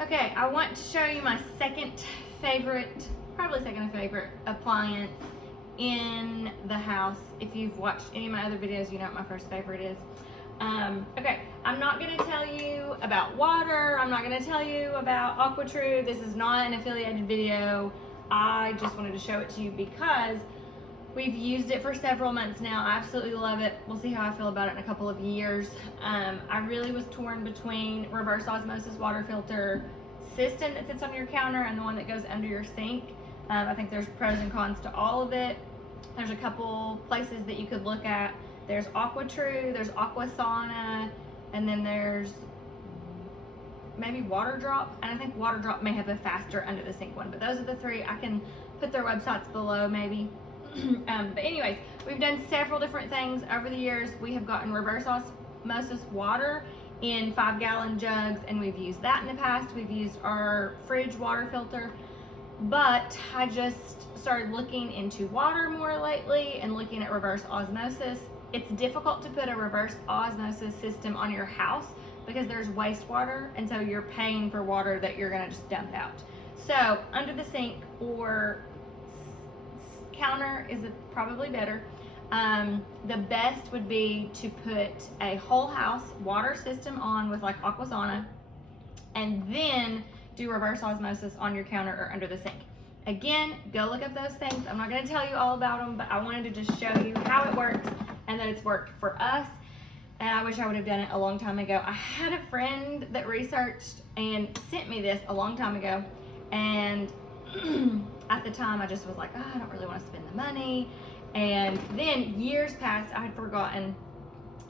Okay, I want to show you my probably second favorite appliance in the house. If you've watched any of my other videos, you know what my first favorite is. Okay, I'm not going to tell you about water. I'm not going to tell you about AquaTru. This is not an affiliated video. I just wanted to show it to you because we've used it for several months now. I absolutely love it. We'll see how I feel about it in a couple of years. I really was torn between reverse osmosis water filter system that sits on your counter and the one that goes under your sink. I think there's pros and cons to all of it. There's a couple places that you could look at. There's AquaTru, there's AquaSauna, and then there's maybe Water Drop, and I think Water Drop may have a faster under the sink one, but those are the three. I can put their websites below maybe. But anyways, we've done several different things over the years. We have gotten reverse osmosis water in 5-gallon jugs, and we've used that in the past. We've used our fridge water filter, but I just started looking into water more lately and looking at reverse osmosis. It's difficult to put a reverse osmosis system on your house because there's wastewater, and so you're paying for water that you're gonna just dump out. So under the sink or counter is probably better. The best would be to put a whole house water system on with like AquaSauna, and then do reverse osmosis on your counter or under the sink. Again, go look up those things. I'm not going to tell you all about them, but I wanted to just show you how it works and that it's worked for us. And I wish I would have done it a long time ago. I had a friend that researched and sent me this a long time ago, and at the time I just was like, oh, I don't really want to spend the money. And then years passed, I had forgotten,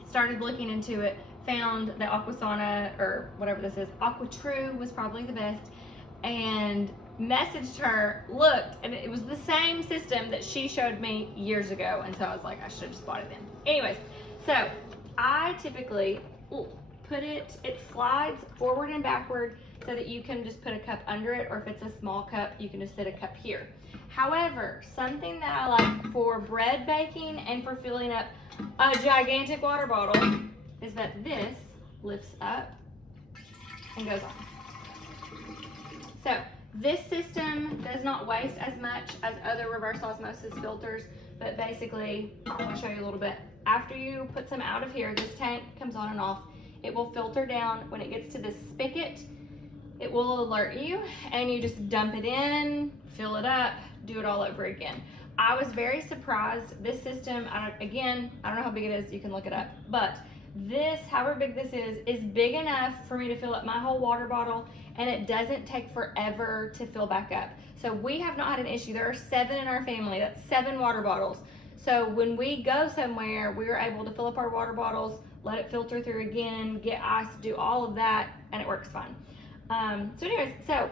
started looking into it, found the AquaSauna, or whatever this is, AquaTru was probably the best, and messaged her, looked, and it was the same system that she showed me years ago, and so I was like, I should have just bought it then. Anyways, so I typically put it slides forward and backward so that you can just put a cup under it, or if it's a small cup, you can just sit a cup here. However, something that I like for bread baking and for filling up a gigantic water bottle is that this lifts up and goes on. So this system does not waste as much as other reverse osmosis filters, but basically, I'll show you a little bit. After you put some out of here, this tank comes on and off. It will filter down. When it gets to this spigot, it will alert you, and you just dump it in, fill it up, do it all over again. I was very surprised. This system, again, I don't know how big it is, you can look it up, but this, however big this is big enough for me to fill up my whole water bottle, and it doesn't take forever to fill back up. So we have not had an issue. There are 7 in our family. That's 7 water bottles. So when we go somewhere, we are able to fill up our water bottles, let it filter through again, get ice, do all of that, and it works fine. So anyways, so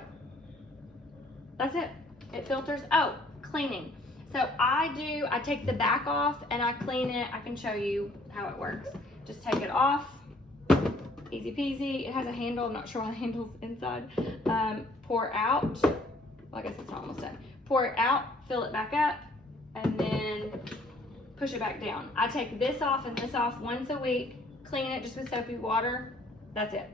that's it. It filters. Oh, cleaning. So I take the back off and I clean it. I can show you how it works. Just take it off, easy peasy. It has a handle, I'm not sure why the handle's inside. Pour out, well, I guess it's almost done. Pour it out, fill it back up, and then push it back down. I take this off and this off once a week, clean it just with soapy water, that's it.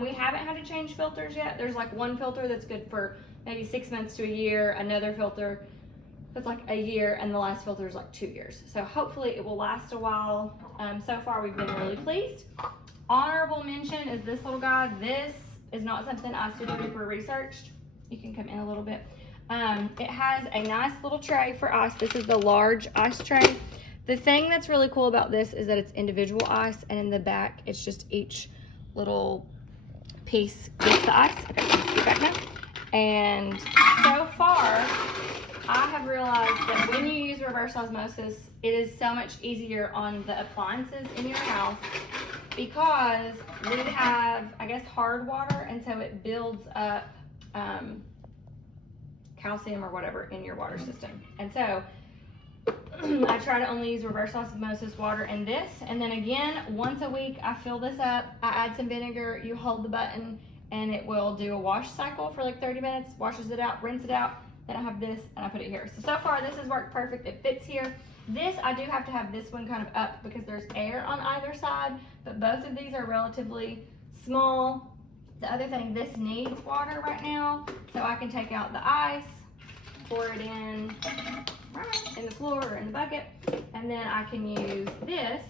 We haven't had to change filters yet. There's like one filter that's good for maybe 6 months to a year, another filter that's like a year, and the last filter is like 2 years. So hopefully it will last a while. So far we've been really pleased. Honorable mention is this little guy. This is not something I specifically researched. You can come in a little bit. It has a nice little tray for ice. This is the large ice tray. The thing that's really cool about this is that it's individual ice, and in the back it's just each little piece gets the ice. Okay, let's get back now. And so far, I have realized that when you use reverse osmosis, it is so much easier on the appliances in your house because we have, I guess, hard water, and so it builds up calcium or whatever in your water system. And so I try to only use reverse osmosis water in this, and then again, once a week, I fill this up, I add some vinegar, you hold the button, and it will do a wash cycle for like 30 minutes, washes it out, rinse it out, then I have this, and I put it here. So far, this has worked perfect, it fits here. This, I do have to have this one kind of up because there's air on either side, but both of these are relatively small, The other thing, this needs water right now, so I can take out the ice, pour it in the floor or in the bucket, and then I can use this.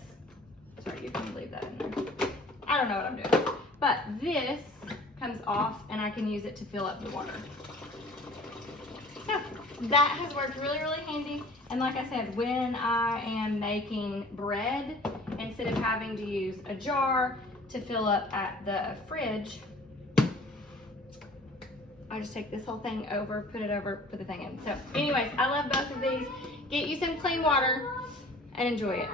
Sorry, you can leave that in there. I don't know what I'm doing, but this comes off and I can use it to fill up the water. So that has worked really, really handy. And like I said, when I am making bread, instead of having to use a jar to fill up at the fridge, I just take this whole thing over, put it over, put the thing in. So anyways, I love both of these. Get you some clean water and enjoy it.